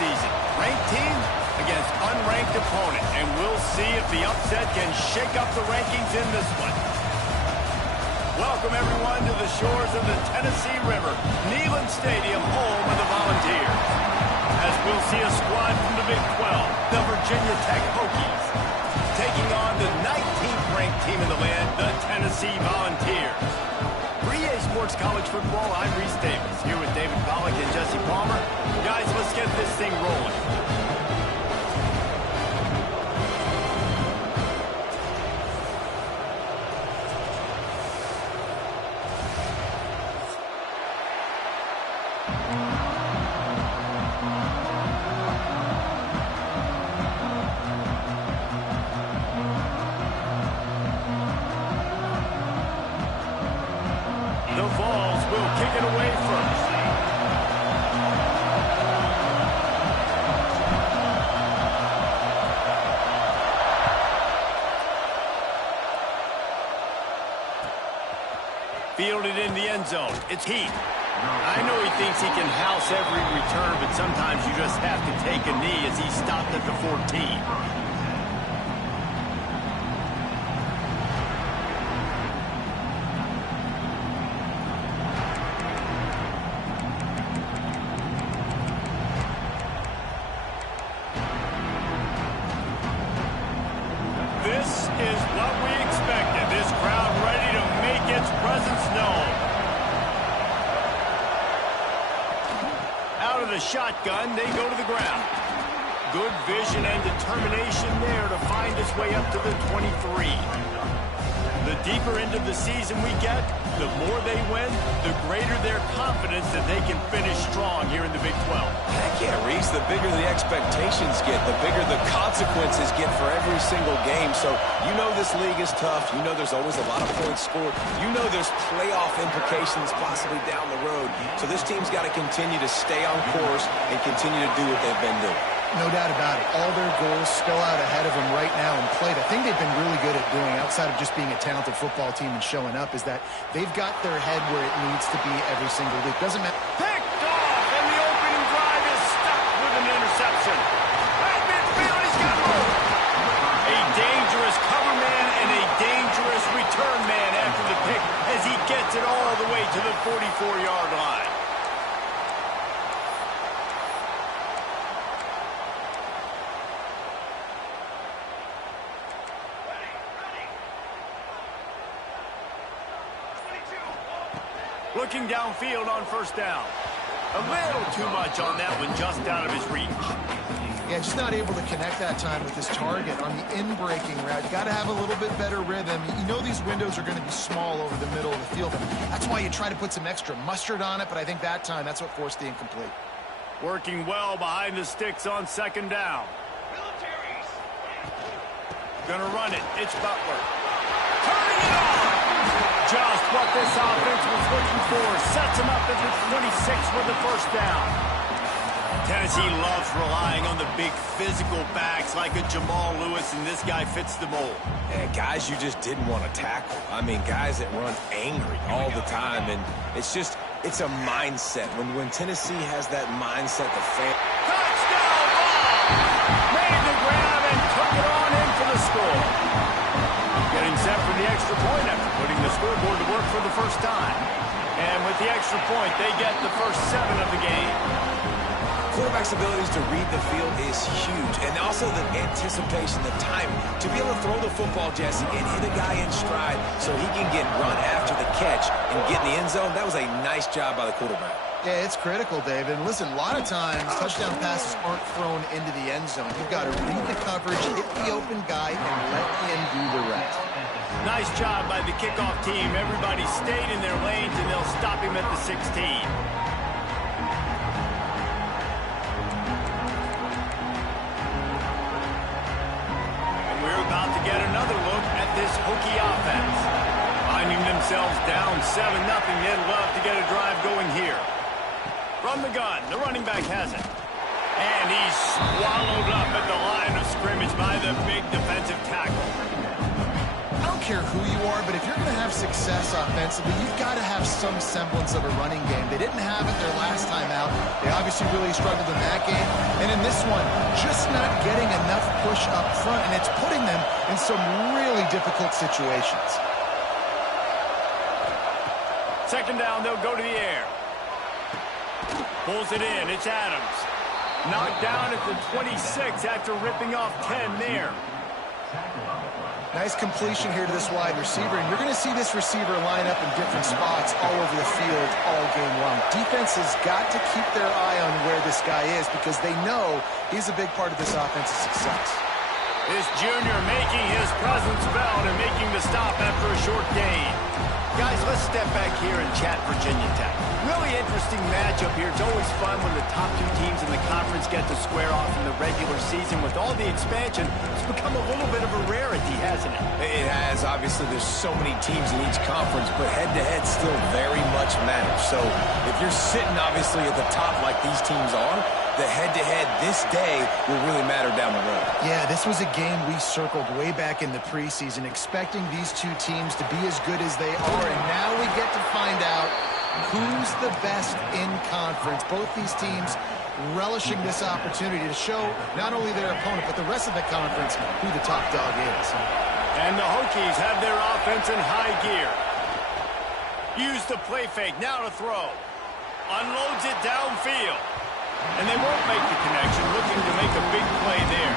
season. Ranked team against unranked opponent, and we'll see if the upset can shake up the rankings in this one. Welcome, everyone, to the shores of the Tennessee River, Neyland Stadium, home of the Volunteers. As we'll see a squad from the Big 12, the Virginia Tech Hokies, taking on the 19th ranked team in the land, the Tennessee Volunteers. For EA Sports College Football, I'm Reese Davis, here with David Pollack and Jesse Palmer. Guys, let's get this thing rolling. The Vols will kick it away first. Fielded in the end zone. It's Heath. I know he thinks he can house every return, but sometimes you just have to take a knee as he stopped at the 14. This is what we expected. This crowd ready to make its presence known. Out of the shotgun, they go to the ground. Good vision and determination there to find his way up to the 23. The deeper into the season we get, the more they win, the greater their confidence that they can finish strong here in the Big 12. Heck yeah, Reese. The bigger the expectations get, the bigger the consequences get for every single game. So you know this league is tough. You know there's always a lot of points scored. You know there's playoff implications possibly down the road. So this team's got to continue to stay on course and continue to do what they've been doing. No doubt about it. All their goals still out ahead of them right now in play. The thing they've been really good at doing, outside of just being a talented football team and showing up, is that they've got their head where it needs to be every single week. Doesn't matter. Picked off, and the opening drive is stopped with an interception. At midfield, he's got more. A dangerous cover man and a dangerous return man after the pick as he gets it all the way to the 44-yard line. Looking downfield on first down. A little too much on that one, just out of his reach. Yeah, just not able to connect that time with his target on the in-breaking route. Got to have a little bit better rhythm. You know these windows are going to be small over the middle of the field. And that's why you try to put some extra mustard on it, but I think that time, that's what forced the incomplete. Working well behind the sticks on second down. Gonna run it. It's Butler. Turning it on! Just what this offense was looking for. Sets him up at the 26 with the first down. Tennessee loves relying on the big physical backs like a Jamal Lewis, and this guy fits the mold. And guys you just didn't want to tackle. I mean, guys that run angry all the time, and it's a mindset. When Tennessee has that mindset, the fan... Touchdown ball! Made the grab and took it on in for the score. Getting set for the extra point after putting the scoreboard to work for the first time. And with the extra point, they get the first 7 of the game. Quarterback's abilities to read the field is huge, and also the anticipation, the time to be able to throw the football, Jesse, and hit a guy in stride so he can get run after the catch and get in the end zone. That was a nice job by the quarterback. Yeah, it's critical, David. And listen, a lot of times touchdown passes aren't thrown into the end zone. You've got to read the coverage, hit the open guy, and let him do the rest. Nice job by the kickoff team. Everybody stayed in their lanes, and they'll stop him at the 16. And we're about to get another look at this Hokie offense. Finding themselves down 7-0, they'd love to get a drive going here. From the gun, the running back has it. And he's swallowed up at the line of scrimmage by the big defensive tackle. care who you are, but if you're going to have success offensively, you've got to have some semblance of a running game. They didn't have it their last time out. They obviously really struggled in that game. And in this one, just not getting enough push up front, and it's putting them in some really difficult situations. Second down, they'll go to the air. Pulls it in. It's Adams. Knocked down at the 26 after ripping off 10 there. Nice completion here to this wide receiver, and you're going to see this receiver line up in different spots all over the field all game long. Defense has got to keep their eye on where this guy is because they know he's a big part of this offense's success. This junior making his presence felt and making the stop after a short gain. Guys, let's step back here and chat Virginia Tech. Really interesting matchup here. It's always fun when the top two teams in the conference get to square off in the regular season. With all the expansion, it's become a little bit of a rarity, hasn't it? It has. Obviously, there's so many teams in each conference, but head-to-head still very much matters. So if you're sitting, obviously, at the top like these teams are, the head-to-head this day will really matter down the road. Yeah, this was a game we circled way back in the preseason, expecting these two teams to be as good as they are, and now we get to find out who's the best in conference. Both these teams relishing this opportunity to show not only their opponent, but the rest of the conference who the top dog is. And the Hokies have their offense in high gear. Use the play fake, now to throw. Unloads it downfield. And they won't make the connection, looking to make a big play there.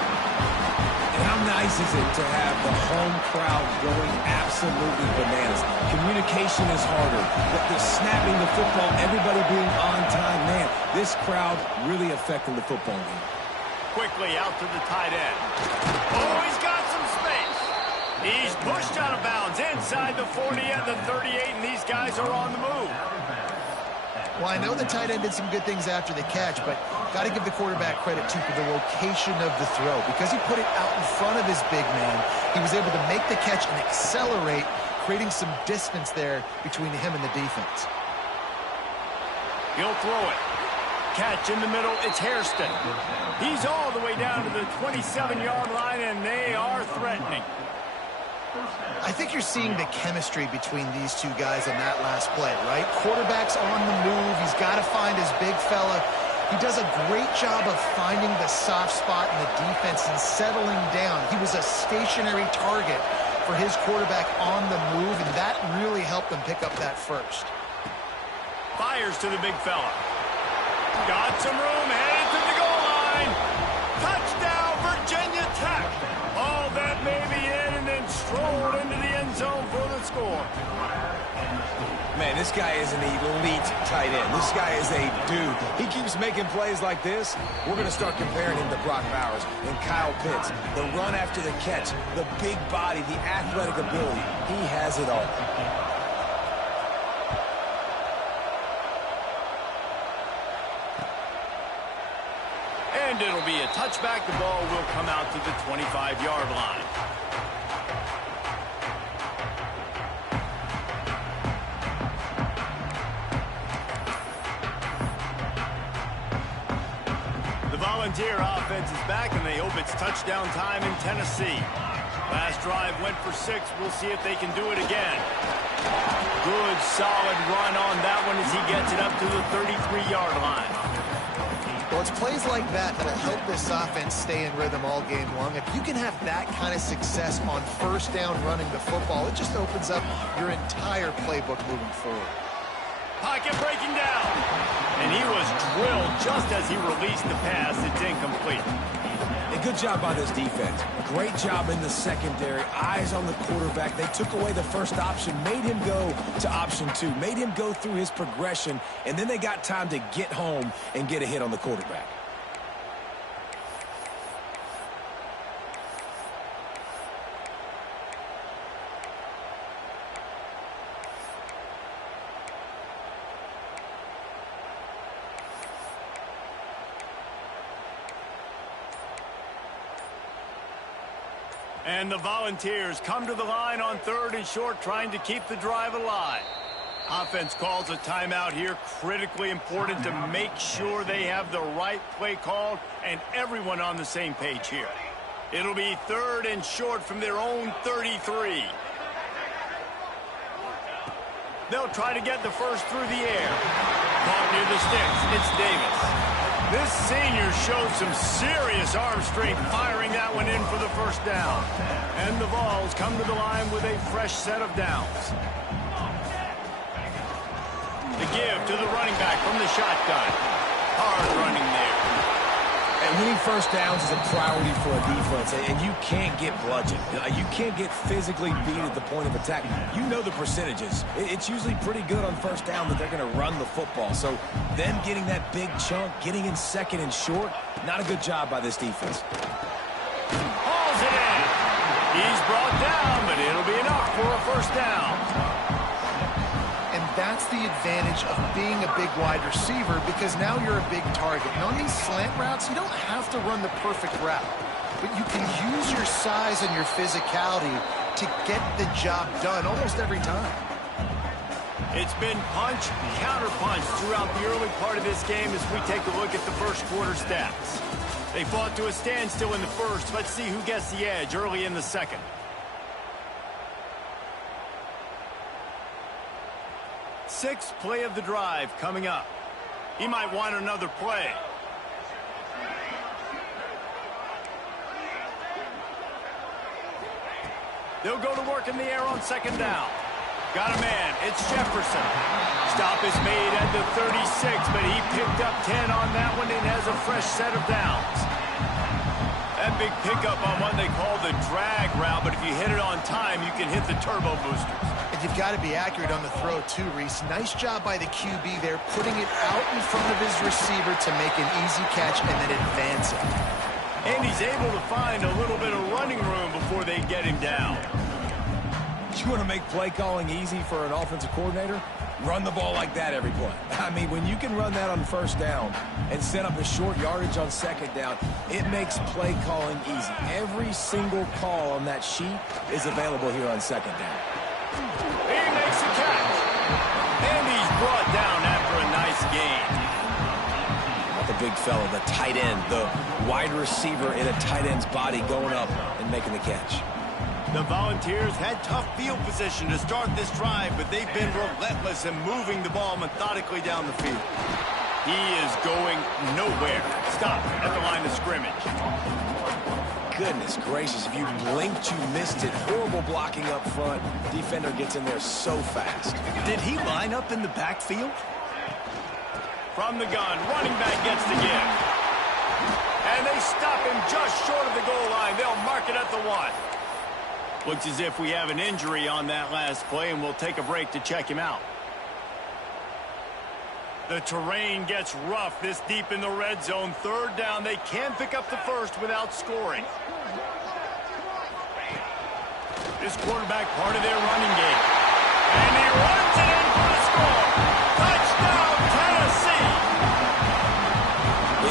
And how nice is it to have the home crowd going absolutely bananas? Communication is harder. The snapping the football, everybody being on time. Man, this crowd really affecting the football game. Quickly out to the tight end. Oh, he's got some space. He's pushed out of bounds inside the 40 and the 38, and these guys are on the move. Well, I know the tight end did some good things after the catch, but got to give the quarterback credit, too, for the location of the throw. Because he put it out in front of his big man, he was able to make the catch and accelerate, creating some distance there between him and the defense. He'll throw it. Catch in the middle, it's Hairston. He's all the way down to the 27-yard line, and they are threatening. I think you're seeing the chemistry between these two guys on that last play, right? Quarterback's on the move. He's got to find his big fella. He does a great job of finding the soft spot in the defense and settling down. He was a stationary target for his quarterback on the move, and that really helped them pick up that first. Fires to the big fella. Got some room, headed to the goal line. Touchdown, Virginia Tech. Oh, that may be in, and then strolled into the end zone for the score. Man, this guy is an elite tight end. This guy is a dude. He keeps making plays like this. We're going to start comparing him to Brock Bowers and Kyle Pitts. The run after the catch, the big body, the athletic ability. He has it all. And it'll be a touchback. The ball will come out to the 25-yard line. The Volunteer offense is back, and they hope it's touchdown time in Tennessee. Last drive went for 6. We'll see if they can do it again. Good, solid run on that one as he gets it up to the 33-yard line. Well, it's plays like that that'll help this offense stay in rhythm all game long. If you can have that kind of success on first down running the football, it just opens up your entire playbook moving forward. Pocket breaking down. And he was drilled just as he released the pass. It's incomplete. A good job by this defense. Great job in the secondary. Eyes on the quarterback. They took away the first option, made him go to option 2, made him go through his progression, and then they got time to get home and get a hit on the quarterback. And the Volunteers come to the line on 3rd and short, trying to keep the drive alive. Offense calls a timeout here. Critically important to make sure they have the right play called and everyone on the same page here. It'll be 3rd and short from their own 33. They'll try to get the first through the air. Caught near the sticks. It's Davis. This senior showed some serious arm strength firing that one in for the first down. And the Vols come to the line with a fresh set of downs. The give to the running back from the shotgun. Hard running there. And winning first downs is a priority for a defense, and you can't get bludgeoned. You can't get physically beat at the point of attack. You know the percentages. It's usually pretty good on first down that they're going to run the football. So them getting that big chunk, getting in second and short, not a good job by this defense. Hauls it in. He's brought down, but it'll be enough for a first down. That's the advantage of being a big wide receiver, because now you're a big target. And on these slant routes, you don't have to run the perfect route, but you can use your size and your physicality to get the job done almost every time. It's been punch, counter-punch throughout the early part of this game as we take a look at the first quarter stats. They fought to a standstill in the first. Let's see who gets the edge early in the second. Sixth play of the drive coming up. He might want another play. They'll go to work in the air on second down. Got a man. It's Jefferson. Stop is made at the 36, but he picked up 10 on that one and has a fresh set of downs. That big pickup on what they call the drag route, but if you hit it on time, you can hit the turbo boosters. And you've got to be accurate on the throw too, Reese. Nice job by the QB there, putting it out in front of his receiver to make an easy catch and then advance it. And he's able to find a little bit of running room before they get him down. You want to make play calling easy for an offensive coordinator? Run the ball like that every play. I mean, when you can run that on first down and set up a short yardage on second down, it makes play calling easy. Every single call on that sheet is available here on second down. He makes the catch. And he's brought down after a nice gain. Not the big fella, the tight end, the wide receiver in a tight end's body going up and making the catch. The Volunteers had tough field position to start this drive, but they've been relentless in moving the ball methodically down the field. He is going nowhere. Stop at the line of scrimmage. Goodness gracious, if you blinked, you missed it. Horrible blocking up front. Defender gets in there so fast. Did he line up in the backfield? From the gun, running back gets the give. And they stop him just short of the goal line. They'll mark it at the 1. Looks as if we have an injury on that last play, and we'll take a break to check him out. The terrain gets rough this deep in the red zone. Third down, they can pick up the first without scoring. This quarterback part of their running game. And he runs it in for the score. Touchdown, Tennessee!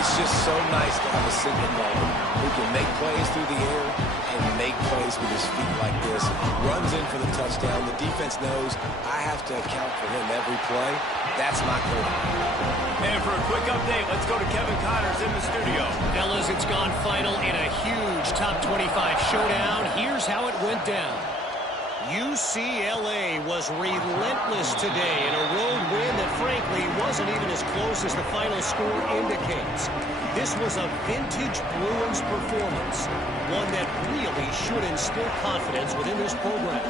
It's just so nice to have a single ball who can make plays through the air and make plays with his feet like this. Runs in for the touchdown. The defense knows I have to account for him every play. That's my quarterback. And for a quick update, let's go to Kevin Connors in the studio. Fellas, it's gone final in a huge top 25 showdown. Here's how it went down. UCLA was relentless today in a road win that frankly wasn't even as close as the final score indicates. This was a vintage Bruins performance, one that really should instill confidence within this program.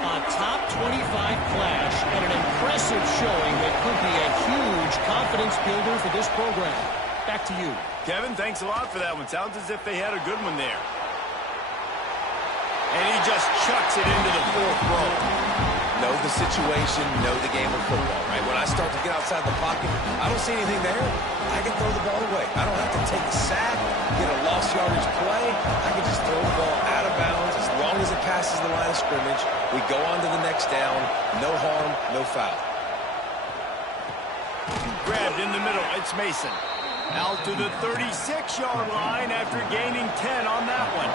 A top 25 clash and an impressive showing that could be a huge confidence builder for this program. Back to you. Kevin, thanks a lot for that one. Sounds as if they had a good one there. And he just chucks it into the fourth row. Know the situation, know the game of football, right? When I start to get outside the pocket, I don't see anything there, I can throw the ball away. I don't have to take a sack, get a lost yardage play. I can just throw the ball out of bounds as long as it passes the line of scrimmage. We go on to the next down. No harm, no foul. Grabbed in the middle. It's Mason. Out to the 36-yard line after gaining 10 on that one.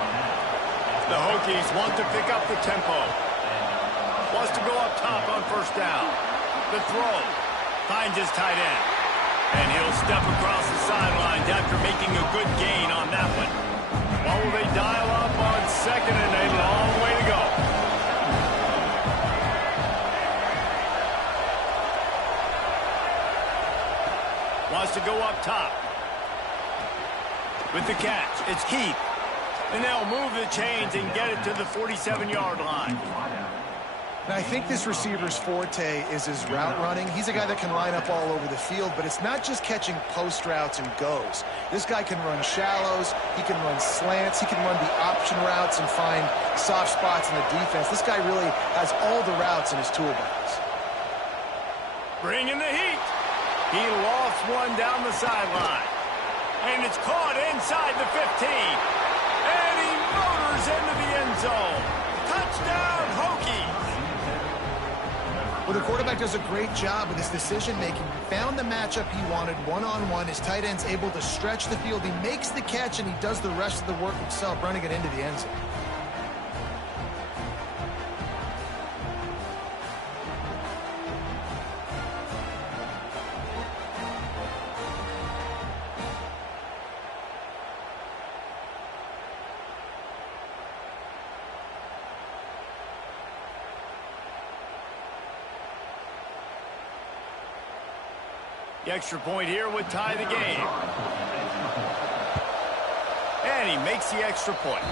The Hokies want to pick up the tempo. Wants to go up top on first down. The throw. Finds his tight end. And he'll step across the sidelines after making a good gain on that one. What will they dial up on second and a long way to go? to go up top. With the catch, it's Keith. And they'll move the chains and get it to the 47-yard line. Now, I think this receiver's forte is his route running. He's a guy that can line up all over the field, but it's not just catching post routes and goes. This guy can run shallows, he can run slants, he can run the option routes and find soft spots in the defense. This guy really has all the routes in his toolbox. Bringing the heat. He lofts one down the sideline. And it's caught inside the 15. And he motors into the end zone. Touchdown, Hokies. Well, the quarterback does a great job with his decision-making. He found the matchup he wanted one-on-one. His tight end's able to stretch the field. He makes the catch, and he does the rest of the work himself, running it into the end zone. The extra point here would tie the game. And he makes the extra point.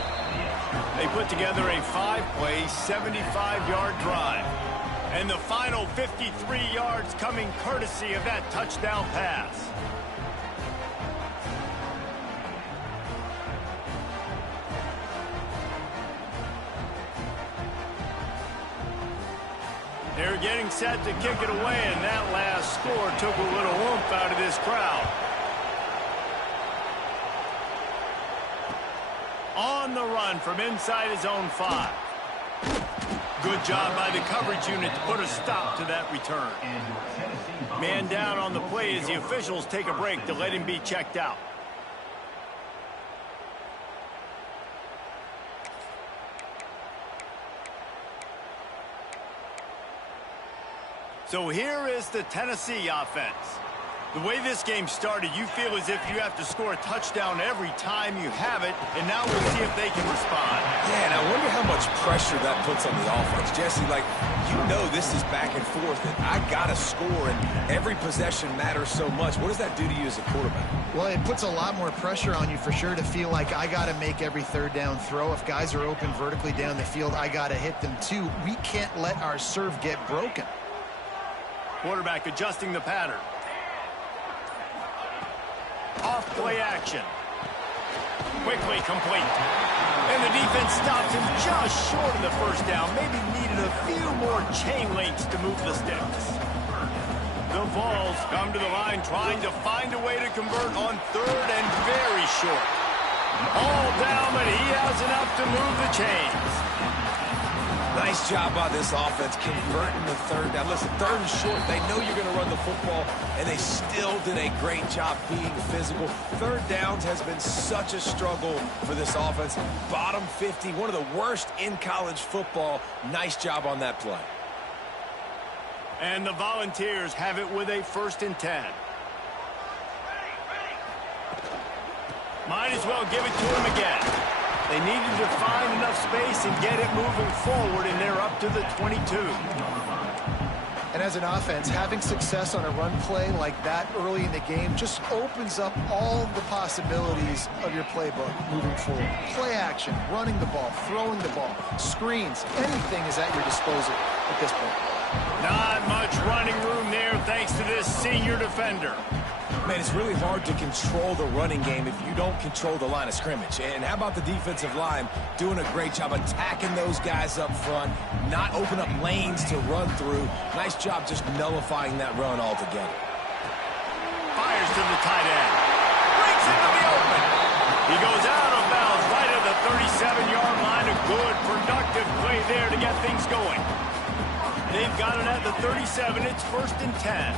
They put together a 5-play, 75-yard drive. And the final 53 yards coming courtesy of that touchdown pass. They're getting set to kick it away, and that last score took a little oomph out of this crowd. On the run from inside his own 5. Good job by the coverage unit to put a stop to that return. Man down on the play as the officials take a break to let him be checked out. So here is the Tennessee offense. The way this game started, you feel as if you have to score a touchdown every time you have it, and now we'll see if they can respond. Yeah, and I wonder how much pressure that puts on the offense. Jesse, like, you know this is back and forth, and I got to score, and every possession matters so much. What does that do to you as a quarterback? Well, it puts a lot more pressure on you for sure to feel like I got to make every third down throw. If guys are open vertically down the field, I got to hit them too. We can't let our serve get broken. Quarterback adjusting the pattern. Off play action. Quickly complete. And the defense stops him just short of the first down. Maybe needed a few more chain links to move the sticks. The Vols come to the line trying to find a way to convert on third and very short. All down, but he has enough to move the chains. Nice job by this offense converting the third down. Listen, third and short, they know you're going to run the football, and they still did a great job being physical. Third downs has been such a struggle for this offense. Bottom 50, one of the worst in college football. Nice job on that play. And the Volunteers have it with a 1st and 10. Might as well give it to him again. They needed to find enough space and get it moving forward, and they're up to the 22. And as an offense, having success on a run play like that early in the game just opens up all the possibilities of your playbook moving forward. Play action, running the ball, throwing the ball, screens, anything is at your disposal at this point. Not much running room there thanks to this senior defender. Man, it's really hard to control the running game if you don't control the line of scrimmage. And how about the defensive line doing a great job attacking those guys up front, not open up lanes to run through. Nice job just nullifying that run altogether. Fires to the tight end. Breaks into the open. He goes out of bounds right at the 37-yard line. A good, productive play there to get things going. They've got it at the 37. It's 1st and 10.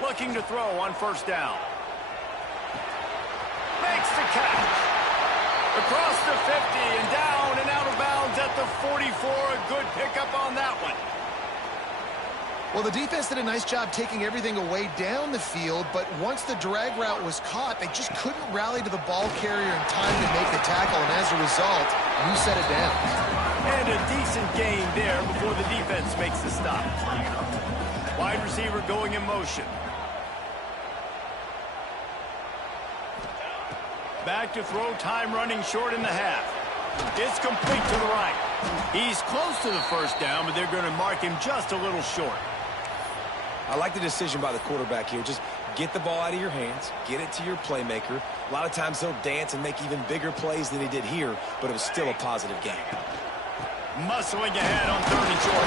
Looking to throw on 1st down. Makes the catch. Across the 50 and down and out of bounds at the 44. A good pickup on that one. Well, the defense did a nice job taking everything away down the field, but once the drag route was caught, they just couldn't rally to the ball carrier in time to make the tackle, and as a result, we set it down. And a decent gain there before the defense makes the stop. Wide receiver going in motion. Back to throw, time running short in the half. It's complete to the right. He's close to the first down, but they're going to mark him just a little short. I like the decision by the quarterback here. Just get the ball out of your hands, get it to your playmaker. A lot of times he'll dance and make even bigger plays than he did here, but it was still a positive game. Muscling ahead on 3rd and short.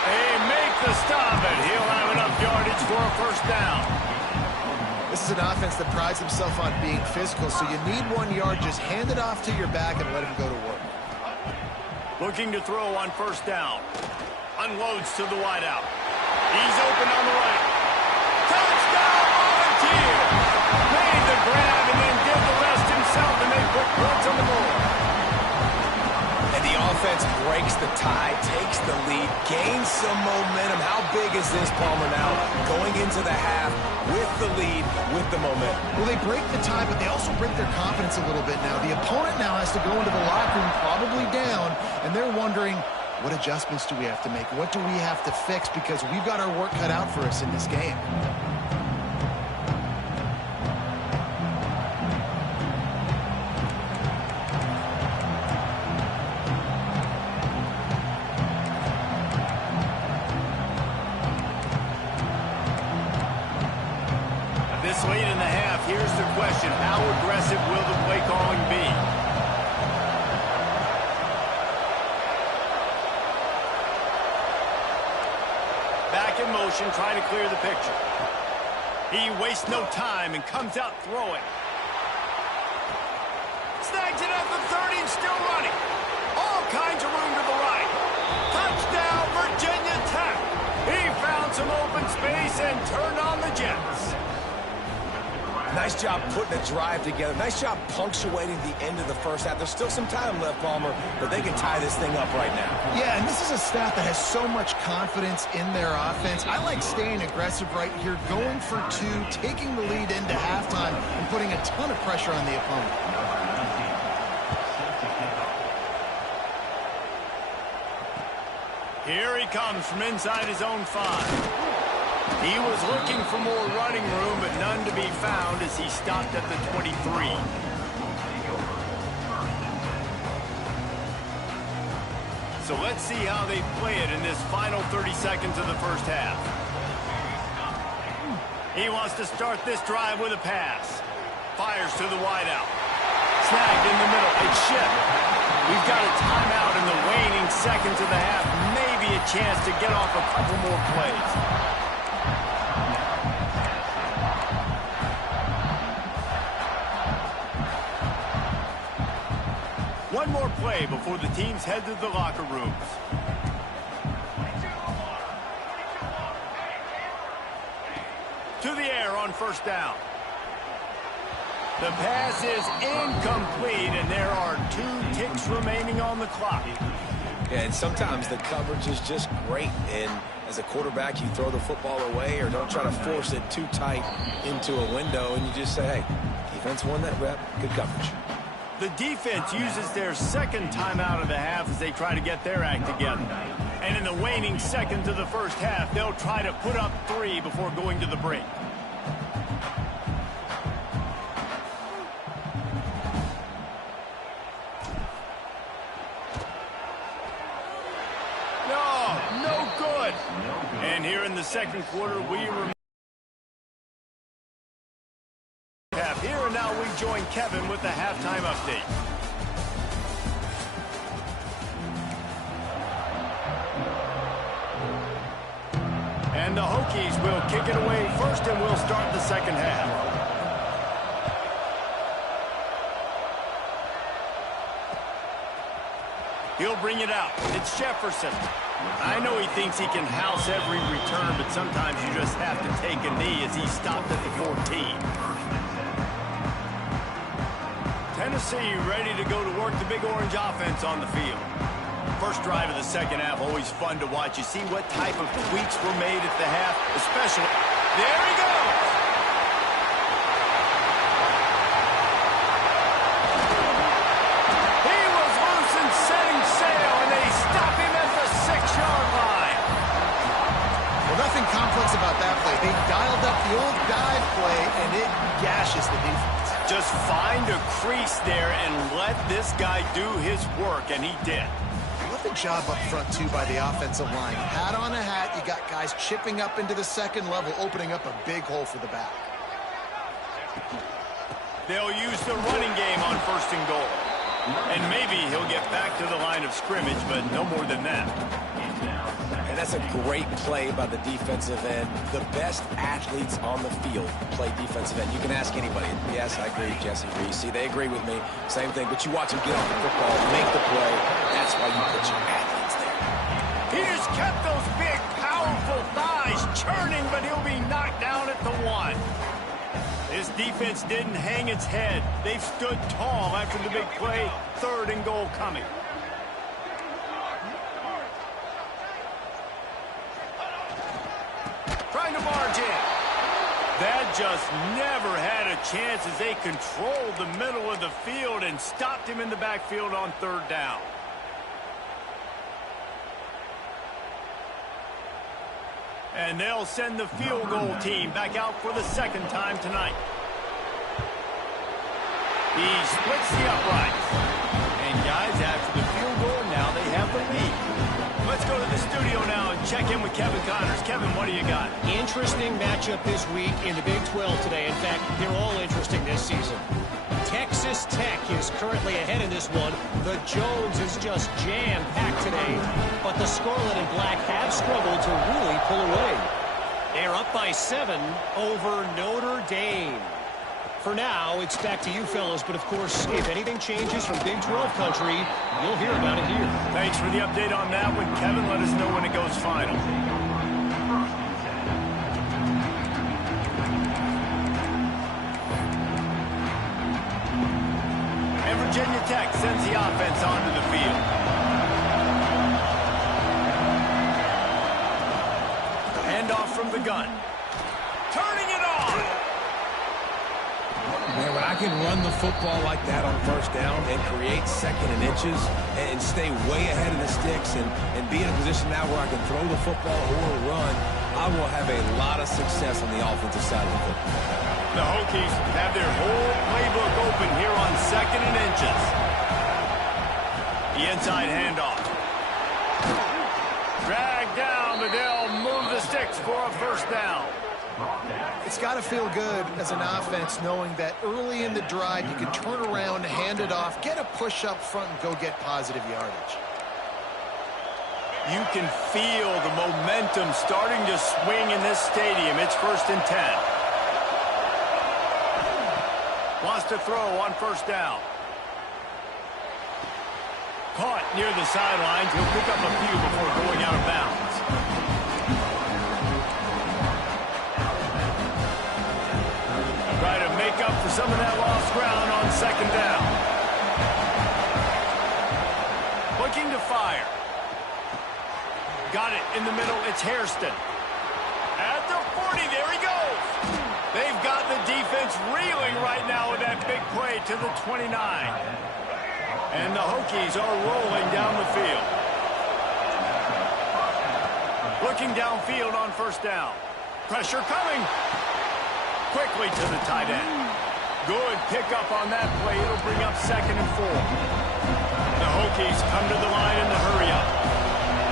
They make the stop, and he'll have enough yardage for a first down. This is an offense that prides himself on being physical, so you need 1 yard. Just hand it off to your back and let him go to work. Looking to throw on 1st down. Unloads to the wideout. He's open on the right. Touchdown, Volunteer! Made the grab and then did the rest himself, and they put points on the board. And the offense breaks the tie, takes the lead, gains some momentum. How big is this, Palmer, now? Going into the half with the lead, with the momentum. Well, they break the tie, but they also break their confidence a little bit now. The opponent now has to go into the locker room probably down, and they're wondering, what adjustments do we have to make? What do we have to fix? Because we've got our work cut out for us in this game. This late in the half, here's the question. How aggressive will the play calling be? Back in motion, trying to clear the picture. He wastes no time and comes out throwing. Snags it at the 30 and still running. All kinds of room to the right. Touchdown, Virginia Tech. He found some open space and turned on the Jets. Nice job putting a drive together. Nice job punctuating the end of the first half. There's still some time left, Palmer, but they can tie this thing up right now. Yeah, and this is a staff that has so much confidence in their offense. I like staying aggressive right here, going for 2, taking the lead into halftime, and putting a ton of pressure on the opponent. Here he comes from inside his own 5. He was looking for more running room, but none to be found as he stopped at the 23. So let's see how they play it in this final 30 seconds of the first half. He wants to start this drive with a pass. Fires to the wideout. Snagged in the middle. It's shipped. We've got a timeout in the waning seconds of the half. Maybe a chance to get off a couple more plays. One more play before the teams head to the locker rooms. To the air on 1st down. The pass is incomplete, and there are 2 ticks remaining on the clock. Yeah, and sometimes the coverage is just great, and as a quarterback, you throw the football away or don't try to force it too tight into a window, and you just say, hey, defense won that rep, good coverage. The defense uses their 2nd timeout of the half as they try to get their act together. And in the waning seconds of the first half, they'll try to put up 3 before going to the break. No good. And here in the 2nd quarter, we remain. Here and now we join Kevin with the halftime update. And the Hokies will kick it away first, and we'll start the 2nd half. He'll bring it out. It's Jefferson. I know he thinks he can house every return, but sometimes you just have to take a knee as he stopped at the 14. Tennessee ready to go to work the Big Orange offense on the field. First drive of the 2nd half, always fun to watch. You see what type of tweaks were made at the half, especially. There he goes. He was loose and setting sail, and they stop him at the 6-yard line. Well, nothing to crease there and let this guy do his work, and he did. What a job up front, too, by the offensive line. Hat on a hat, you got guys chipping up into the second level, opening up a big hole for the back. They'll use the running game on 1st and goal. And maybe he'll get back to the line of scrimmage, but no more than that. And that's a great play by the defensive end. The best athletes on the field play defensive end. You can ask anybody. Yes, I agree, Jesse. You see, they agree with me. Same thing. But you watch them get off the football, make the play. That's why you put your athletes there. He just kept those big, powerful thighs churning, but he'll be knocked down at the 1. This defense didn't hang its head. They've stood tall after the big play. 3rd and goal coming. Trying to barge in. That just never had a chance as they controlled the middle of the field and stopped him in the backfield on 3rd down. And they'll send the field goal team back out for the 2nd time tonight. He splits the uprights. And guys, after the field goal, now they have the lead. Let's go to the studio now and check in with Kevin Connors. Kevin, what do you got? Interesting matchup this week in the Big 12 today. In fact, they're all interesting this season. Texas Tech is currently ahead in this one. The Jones is just jam-packed today, but the Scarlet and Black have struggled to really pull away. They're up by 7 over Notre Dame. For now, it's back to you fellas, but of course, if anything changes from Big 12 country, you'll hear about it here. Thanks for the update on that one, Kevin. Let us know when it goes final. Virginia Tech sends the offense onto the field. Handoff from the gun. Turning it on. Man, when I can run the football like that on 1st down and create 2nd and inches and stay way ahead of the sticks and be in a position now where I can throw the football or run, I will have a lot of success on the offensive side of the football. The Hokies have their whole playbook open here on 2nd and inches. The inside handoff. Dragged down, but they'll move the sticks for a 1st down. It's got to feel good as an offense knowing that early in the drive you can turn around, hand it off, get a push up front, and go get positive yardage. You can feel the momentum starting to swing in this stadium. It's 1st and 10. Wants to throw on 1st down. Caught near the sidelines. He'll pick up a few before going out of bounds. Try to make up for some of that lost ground on 2nd down. Looking to fire. Got it in the middle. It's Hairston. At the 40, there he goes. They've got the defense reeling right now with that big play to the 29. And the Hokies are rolling down the field. Looking downfield on 1st down. Pressure coming. Quickly to the tight end. Good pickup on that play. It'll bring up 2nd and 4. The Hokies come to the line in the hurry up.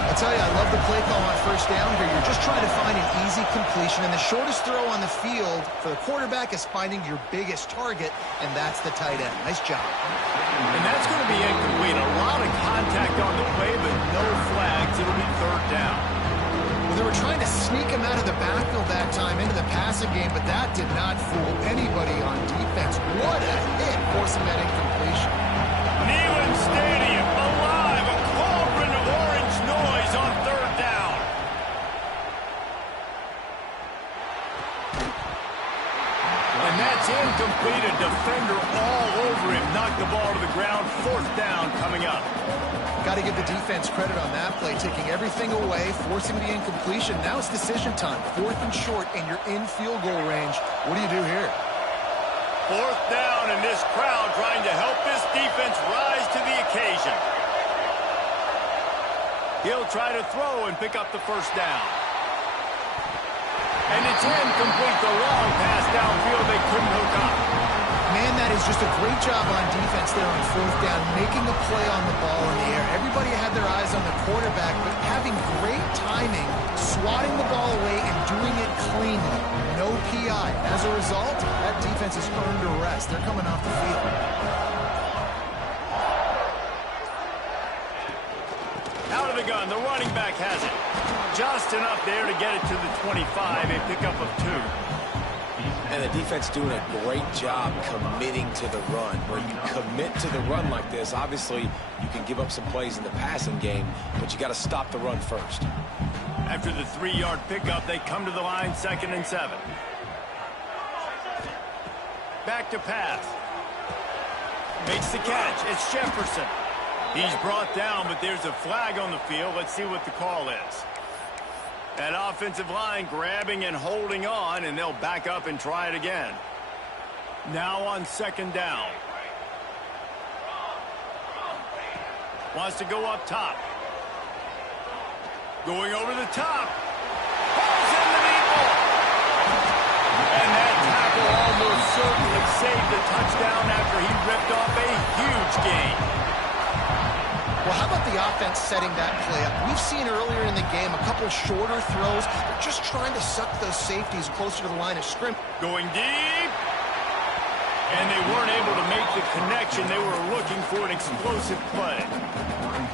I tell you, I love the play call on 1st down here. You're just trying to find an easy completion, and the shortest throw on the field for the quarterback is finding your biggest target, and that's the tight end. Nice job. And that's going to be incomplete. A lot of contact on the play, but no flags. It'll be 3rd down. Well, they were trying to sneak him out of the backfield that time into the passing game, but that did not fool anybody on defense. What a hit, forcing that incompletion. Neyland Stadium, alive, a cauldron of orange noise on 3rd down. And that's incomplete. A defender all over him. Knocked the ball to the ground. 4th down coming up. Got to give the defense credit on that play, taking everything away, forcing the incompletion. Now it's decision time. 4th and short, and you're in field goal range. What do you do here? 4th down, and this crowd trying to help this defense rise to the occasion. He'll try to throw and pick up the 1st down. And it's incomplete. The long pass downfield, they couldn't hook up. Man, that is just a great job on defense there on fourth down, making a play on the ball in the air. Everybody had their eyes on the quarterback, but having great timing, swatting the ball away, and doing it cleanly. No PI. As a result, that defense has earned a rest. They're coming off the field. Out of the gun, the running back has it. Just enough there to get it to the 25, a pickup of 2. And the defense doing a great job committing to the run. When you commit to the run like this, obviously you can give up some plays in the passing game, but you got to stop the run first. After the 3-yard pickup, they come to the line, 2nd and 7. Back to pass. Makes the catch. It's Jefferson. He's brought down, but there's a flag on the field. Let's see what the call is. That offensive line grabbing and holding on, and they'll back up and try it again. Now on 2nd down. Wants to go up top. Going over the top. Falls in the deep ball. And that tackle almost certainly saved a touchdown after he ripped off a huge gain. Well, how about the offense setting that play up? We've seen earlier in the game a couple shorter throws. They're just trying to suck those safeties closer to the line of scrimmage. Going deep. And they weren't able to make the connection. They were looking for an explosive play.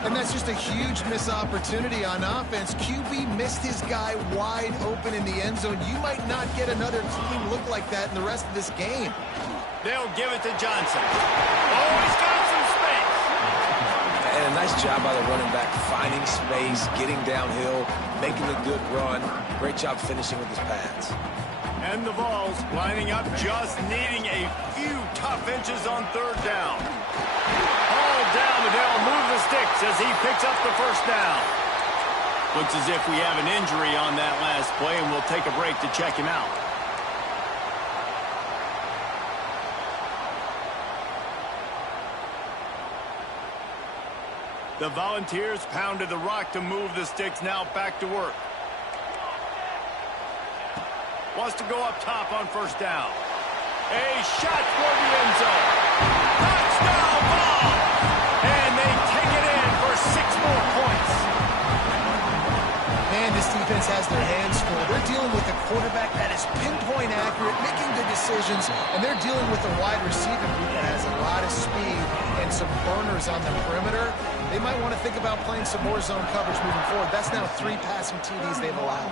And that's just a huge missed opportunity on offense. QB missed his guy wide open in the end zone. You might not get another clean look like that in the rest of this game. They'll give it to Johnson. Oh, he's got some space. And a nice job by the running back, finding space, getting downhill, making a good run. Great job finishing with his pads. And the Vols lining up, just needing a few tough inches on 3rd down. All down, but they'll move the sticks as he picks up the 1st down. Looks as if we have an injury on that last play, and we'll take a break to check him out. The Volunteers pounded the rock to move the sticks, now back to work. Wants to go up top on 1st down. A shot for the end zone. Touchdown ball! And they take it in for 6 more points. Man, this defense has their hands full. They're dealing with a quarterback that is pinpoint accurate, making good decisions, and they're dealing with a wide receiver group that has a lot of speed and some burners on the perimeter. They might want to think about playing some more zone coverage moving forward. That's now 3 passing TDs they've allowed.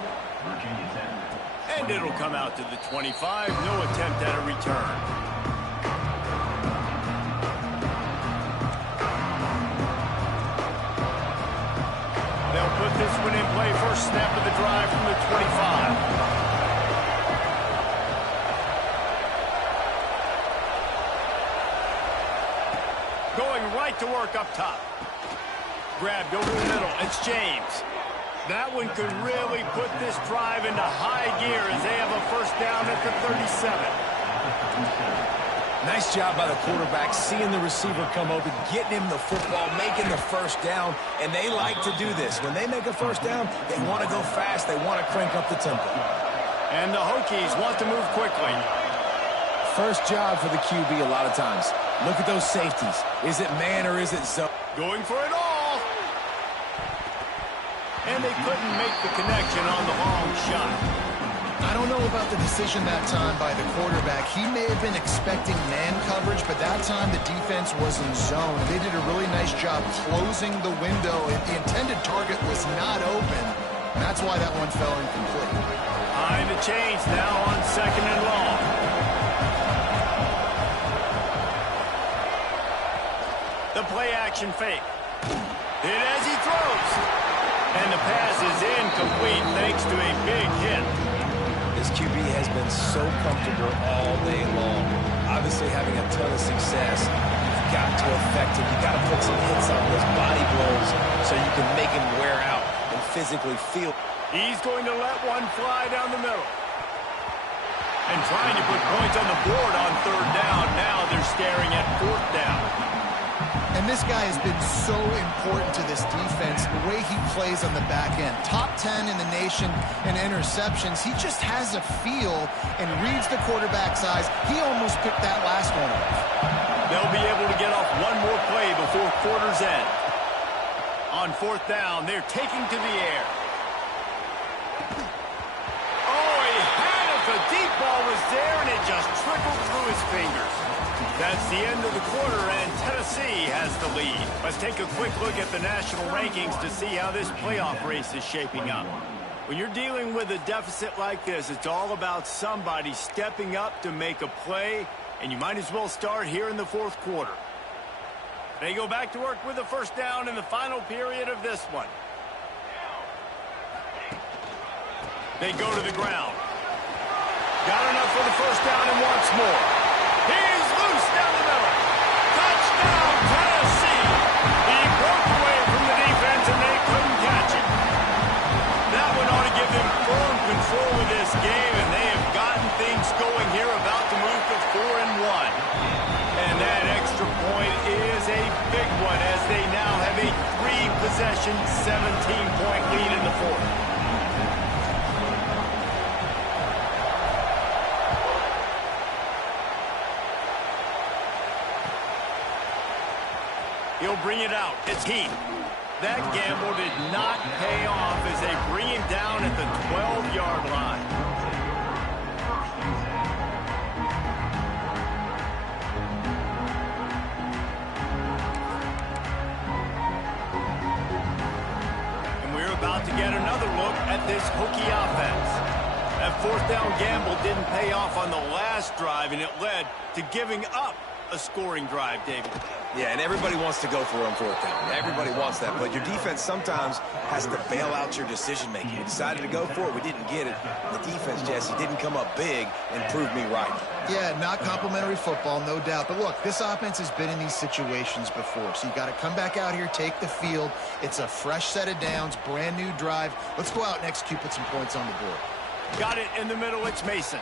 And it'll come out to the 25. No attempt at a return. They'll put this one in play. First snap of the drive from the 25. Going right to work up top. Grabbed over the middle. It's James. That one could really put this drive into high gear as they have a 1st down at the 37. Nice job by the quarterback, seeing the receiver come open, getting him the football, making the 1st down, and they like to do this. When they make a 1st down, they want to go fast, they want to crank up the tempo. And the Hokies want to move quickly. First job for the QB a lot of times. Look at those safeties. Is it man or is it zone? Going for it all. And they couldn't make the connection on the long shot. I don't know about the decision that time by the quarterback. He may have been expecting man coverage, but that time the defense was in zone. They did a really nice job closing the window. The intended target was not open. And that's why that one fell incomplete. Behind the chains now on 2nd and long. The play action fake. Hit as he throws. And the pass is incomplete thanks to a big hit. This QB has been so comfortable all day long. Obviously having a ton of success. You've got to affect him. You've got to put some hits on those body blows so you can make him wear out and physically feel. He's going to let one fly down the middle. And trying to put points on the board on 3rd down. Now they're staring at 4th down. And this guy has been so important to this defense, the way he plays on the back end. Top 10 in the nation in interceptions. He just has a feel and reads the quarterback's eyes. He almost picked that last one off. They'll be able to get off one more play before quarter's end. On fourth down, they're taking to the air. Oh, he had it. The deep ball was there, and it just trickled through his fingers. That's the end of the quarter, and Tennessee has the lead. Let's take a quick look at the national rankings to see how this playoff race is shaping up. When you're dealing with a deficit like this, it's all about somebody stepping up to make a play, and you might as well start here in the fourth quarter. They go back to work with the first down in the final period of this one. They go to the ground. Got enough for the first down and wants more. He's loose down the middle. Touchdown, Tennessee. He broke away from the defense, and they couldn't catch it. That one ought to give them firm control of this game, and they have gotten things going here, about to move to 4-1. And that extra point is a big one, as they now have a 3-possession, 17-point lead in the fourth. He'll bring it out. It's Heath. That gamble did not pay off as they bring him down at the 12-yard line. And we're about to get another look at this Hokie offense. That fourth down gamble didn't pay off on the last drive, and it led to giving up a scoring drive, David. Yeah, and everybody wants to go for it on fourth down. Everybody wants that, but your defense sometimes has to bail out your decision-making. You decided to go for it. We didn't get it. The defense, Jesse, didn't come up big and prove me right. Yeah, not complimentary football, no doubt. But look, this offense has been in these situations before, so you got to come back out here, take the field. It's a fresh set of downs, brand new drive. Let's go out and execute, put some points on the board. Got it in the middle. It's Mason.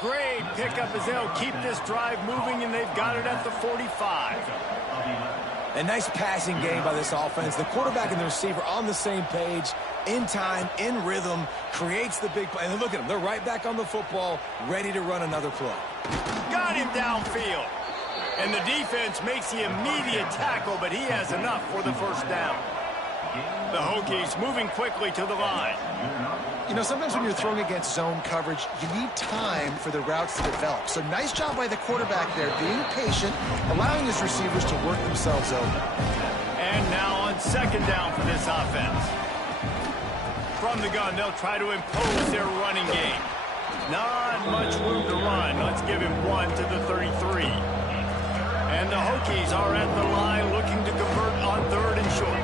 Great pickup as they'll keep this drive moving, and they've got it at the 45. A nice passing game by this offense. The quarterback and the receiver on the same page, in time, in rhythm, creates the big play. And look at them. They're right back on the football, ready to run another play. Got him downfield. And the defense makes the immediate tackle, but he has enough for the first down. The Hokies moving quickly to the line. You know, sometimes when you're throwing against zone coverage, you need time for the routes to develop. So nice job by the quarterback there, being patient, allowing his receivers to work themselves over. And now on second down for this offense. From the gun, they'll try to impose their running game. Not much room to run. Let's give him one to the 33. And the Hokies are at the line looking to convert on third and short.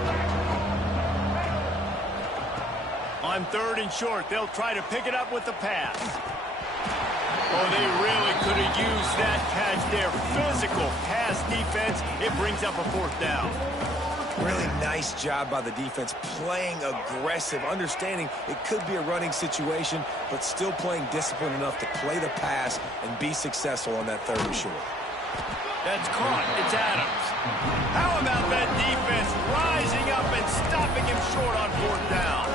On third and short, they'll try to pick it up with the pass. Oh, they really could have used that catch there. Physical pass defense. It brings up a fourth down. Really nice job by the defense, playing aggressive, understanding it could be a running situation, but still playing disciplined enough to play the pass and be successful on that third and short. That's caught. It's Adams. How about that defense rising up and stopping him short on fourth down?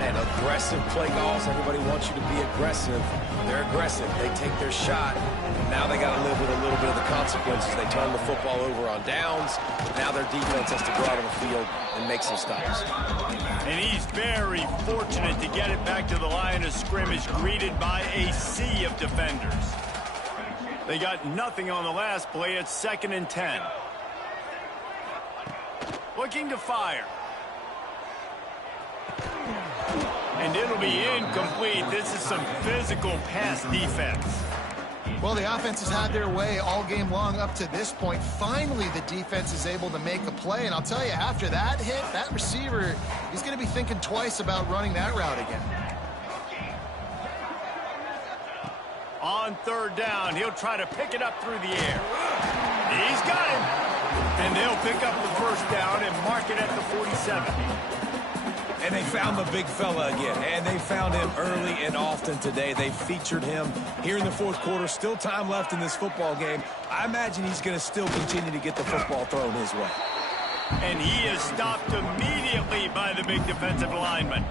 And aggressive play calls. Everybody wants you to be aggressive. They're aggressive. They take their shot. And now they got to live with a little bit of the consequences. They turn the football over on downs. Now their defense has to go out on the field and make some stops. And he's very fortunate to get it back to the line of scrimmage, greeted by a sea of defenders. They got nothing on the last play. It's 2nd and 10. Looking to fire. And it'll be incomplete. This is some physical pass defense. Well, the offense has had their way all game long up to this point. Finally, the defense is able to make a play. And I'll tell you, after that hit, that receiver, he's going to be thinking twice about running that route again. On third down, he'll try to pick it up through the air. He's got him. And they'll pick up the first down and mark it at the 47. And they found the big fella again, and they found him early and often today. They featured him here in the fourth quarter. Still time left in this football game. I imagine he's going to still continue to get the football thrown his way. And he is stopped immediately by the big defensive lineman.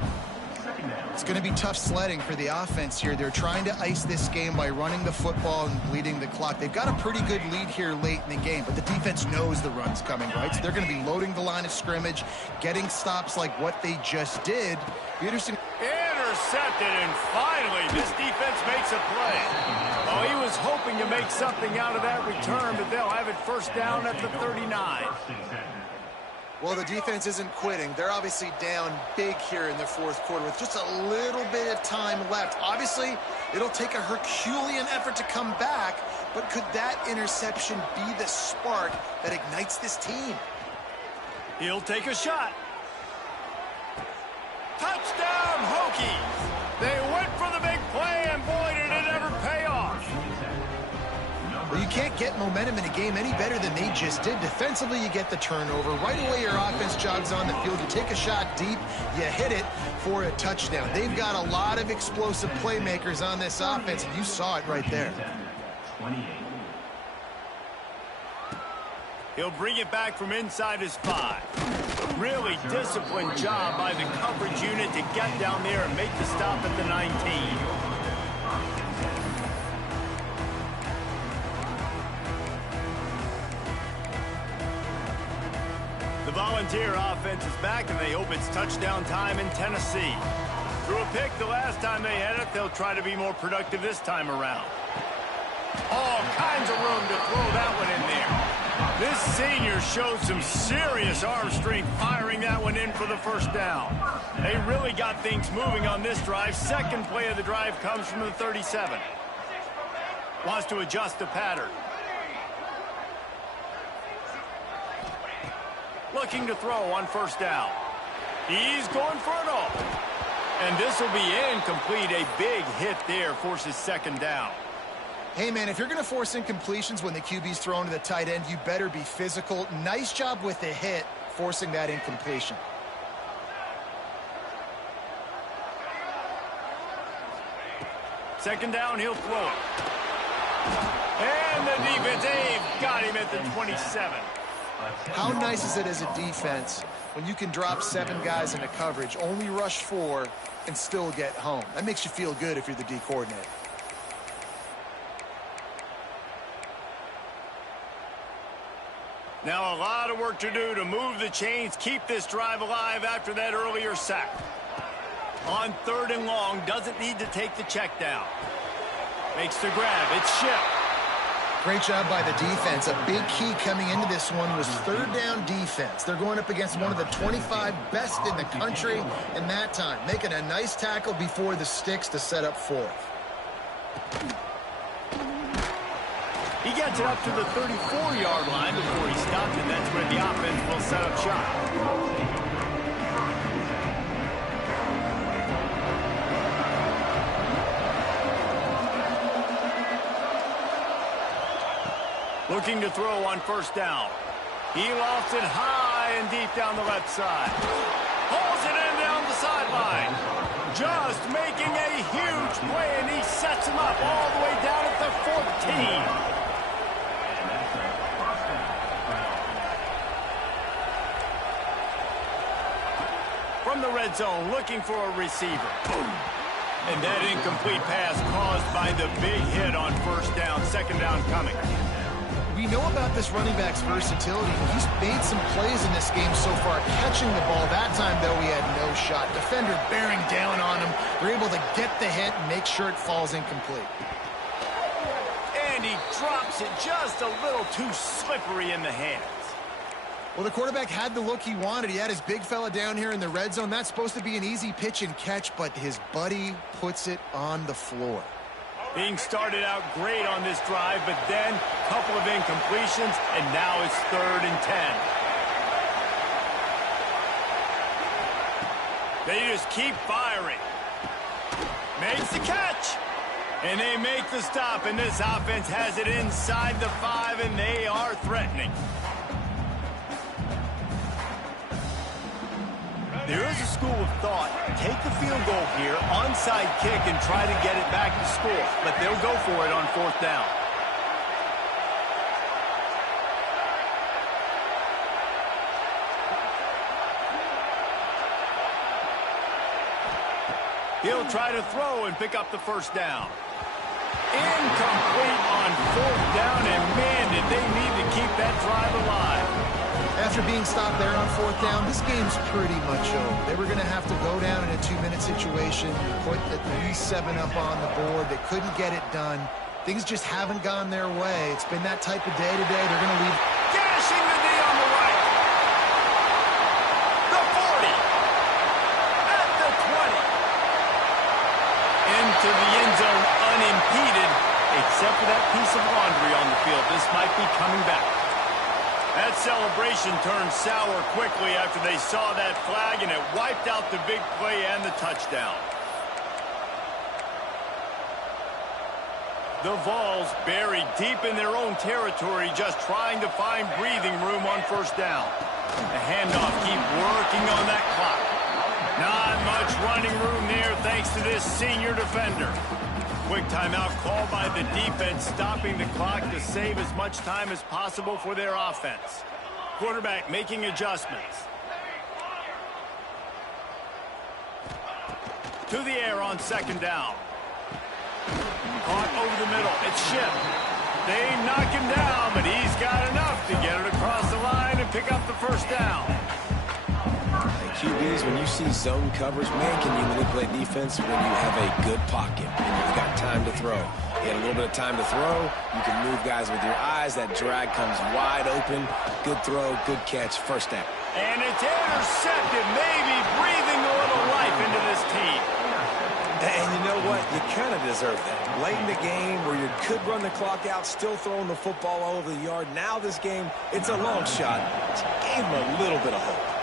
It's going to be tough sledding for the offense here. They're trying to ice this game by running the football and bleeding the clock. They've got a pretty good lead here late in the game, but the defense knows the run's coming, right? So they're going to be loading the line of scrimmage, getting stops like what they just did. Peterson intercepted, and finally this defense makes a play. Oh, he was hoping to make something out of that return, but they'll have it first down at the 39. Well, the defense isn't quitting. They're obviously down big here in the fourth quarter with just a little bit of time left. Obviously, it'll take a Herculean effort to come back, but could that interception be the spark that ignites this team? He'll take a shot. Touchdown, Hokies! They went for the big play, and boy, did it ever pay off. Well, you can't get momentum in a game any better than they just did. Defensively, you get the turnover. Right away, your offense jogs on the field. You take a shot deep, you hit it for a touchdown. They've got a lot of explosive playmakers on this offense, and you saw it right there. He'll bring it back from inside his 5. Really disciplined job by the coverage unit to get down there and make the stop at the 19. The Volunteer offense is back, and they hope it's touchdown time in Tennessee. Threw a pick the last time they had it. They'll try to be more productive this time around. All kinds of room to throw that one in there. This senior showed some serious arm strength firing that one in for the first down. They really got things moving on this drive. Second play of the drive comes from the 37. Wants to adjust the pattern. Looking to throw on first down. He's going for it all. And this will be incomplete. A big hit there forces second down. Hey, man, if you're going to force incompletions when the QB's thrown to the tight end, you better be physical. Nice job with the hit, forcing that incompletion. Second down, he'll throw it. And the defense, they've got him at the 27. How nice is it as a defense when you can drop 7 guys into coverage, only rush 4, and still get home? That makes you feel good if you're the D coordinator. Now a lot of work to do to move the chains, keep this drive alive after that earlier sack. On 3rd and long, doesn't need to take the check down. Makes the grab, it's shipped. Great job by the defense. A big key coming into this one was 3rd down defense. They're going up against one of the 25 best in the country in that time, making a nice tackle before the sticks to set up 4th. He gets it up to the 34-yard line before he stopped, and that's where the offense will set up shop. Looking to throw on first down. He lofts it high and deep down the left side. Pulls it in down the sideline. Just making a huge play, and he sets him up all the way down at the 14. From the red zone, looking for a receiver. And that incomplete pass caused by the big hit on first down. Second down coming. We know about this running back's versatility. He's made some plays in this game so far, catching the ball. That time, though, he had no shot. Defender bearing down on him. They're able to get the hit and make sure it falls incomplete. And he drops it just a little too slippery in the hands. Well, the quarterback had the look he wanted. He had his big fella down here in the red zone. That's supposed to be an easy pitch and catch, but his buddy puts it on the floor. Being started out great on this drive, but then a couple of incompletions, and now it's 3rd and 10. They just keep firing. Makes the catch. And they make the stop, and this offense has it inside the 5, and they are threatening. There is a school of thought, take the field goal here, onside kick, and try to get it back to score. But they'll go for it on 4th down. He'll try to throw and pick up the first down. Incomplete on fourth down, and man, did they need to keep that drive alive. After being stopped there on fourth down, this game's pretty much over. They were going to have to go down in a 2-minute situation, put at least 7 up on the board. They couldn't get it done. Things just haven't gone their way. It's been that type of day today. They're going to leave. Gashing the knee on the right. The 40. At the 20. Into the end zone unimpeded, except for that piece of laundry on the field. This might be coming back. That celebration turned sour quickly after they saw that flag, and it wiped out the big play and the touchdown. The Vols buried deep in their own territory, just trying to find breathing room on first down. The handoff keep working on that clock. Not much running room there thanks to this senior defender. Quick timeout called by the defense, stopping the clock to save as much time as possible for their offense. Quarterback making adjustments. To the air on second down. Caught over the middle. It's Schiff. They knock him down, but he's got enough to get it across the line and pick up the first down. QBs, when you see zone coverage, man, can you manipulate defense when you have a good pocket and you've got time to throw. You had a little bit of time to throw. You can move guys with your eyes. That drag comes wide open. Good throw, good catch, first down. And it's intercepted, maybe breathing a little life into this team. And you know what? You kind of deserve that. Late in the game where you could run the clock out, still throwing the football all over the yard. Now this game, it's a long shot. Just gave him a little bit of hope.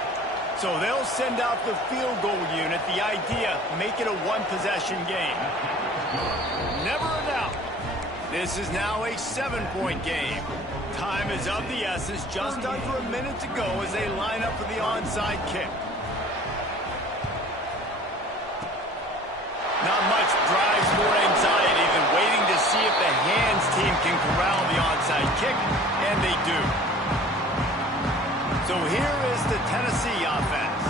So they'll send out the field goal unit. The idea, make it a one-possession game. Never a doubt. This is now a 7-point game. Time is of the essence. Just under a minute to go as they line up for the onside kick. Not much drives more anxiety than waiting to see if the hands team can corral the onside kick, and they do. So here is the Tennessee offense.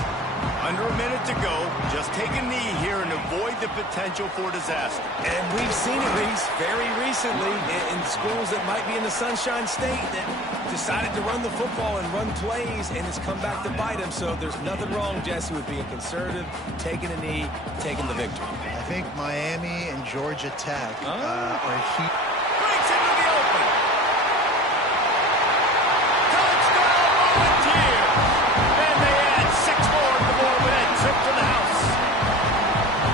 Under a minute to go, just take a knee here and avoid the potential for disaster. And we've seen it, Reese, very recently in schools that might be in the Sunshine State that decided to run the football and run plays, and it's come back to bite them. So there's nothing wrong, Jesse, with being conservative, taking a knee, taking the victory. I think Miami and Georgia Tech are huge. Breaks into the open. Touchdown Volunteers. And they add 6 more to the board with that trip to the house.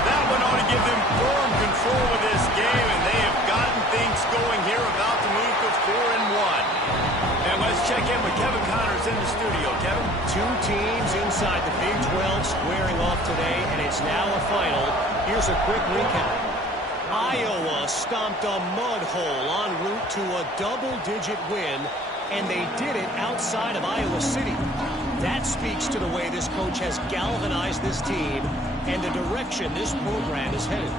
That one ought to give them firm control of this game, and they have gotten things going here, about to move to 4-1. And let's check in with Kevin Connors in the studio. Kevin? 2 teams inside the Big 12 squaring off today, and it's now a final. Here's a quick recap. Iowa stomped a mud hole en route to a double-digit win, and they did it outside of Iowa City. That speaks to the way this coach has galvanized this team and the direction this program is headed.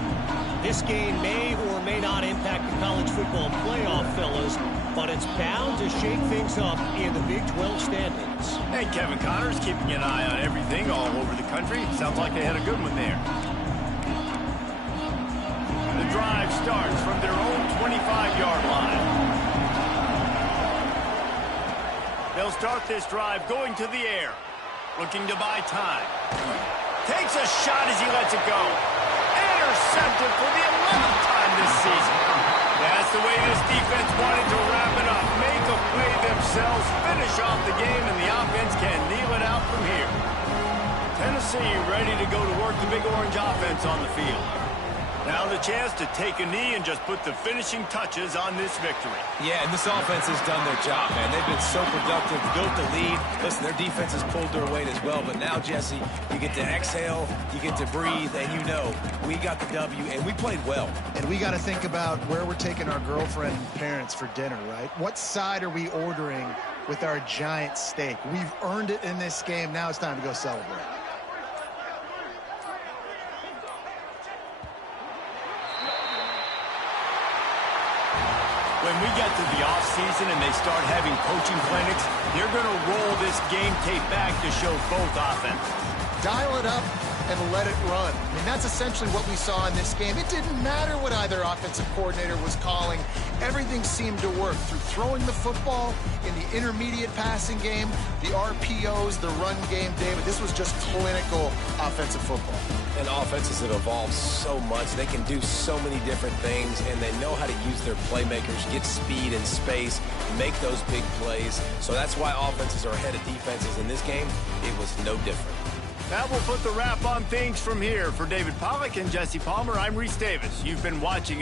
This game may or may not impact the college football playoff, fellas, but it's bound to shake things up in the Big 12 standings. Hey, Kevin Connors keeping an eye on everything all over the country. Sounds like they had a good one there. The drive starts from their own 25-yard line. They'll start this drive going to the air, looking to buy time. Takes a shot as he lets it go. Intercepted for the 11th time this season. That's the way this defense wanted to wrap it up. Make a play themselves, finish off the game, and the offense can kneel it out from here. Tennessee ready to go to work the Big Orange offense on the field. Now the chance to take a knee and just put the finishing touches on this victory. Yeah, and this offense has done their job, man. They've been so productive, built the lead. Listen, their defense has pulled their weight as well. But now, Jesse, you get to exhale, you get to breathe, and you know we got the W, and we played well. And we got to think about where we're taking our girlfriend and parents for dinner, right? What side are we ordering with our giant steak? We've earned it in this game. Now it's time to go celebrate. When we get to the offseason and they start having coaching clinics, they're going to roll this game tape back to show both offenses. Dial it up and let it run. I mean, that's essentially what we saw in this game. It didn't matter what either offensive coordinator was calling. Everything seemed to work through throwing the football in the intermediate passing game, the RPOs, the run game, David. This was just clinical offensive football. And offenses have evolved so much. They can do so many different things, and they know how to use their playmakers, get speed and space, make those big plays. So that's why offenses are ahead of defenses. In this game, it was no different. That will put the wrap on things from here. For David Pollack and Jesse Palmer, I'm Reese Davis. You've been watching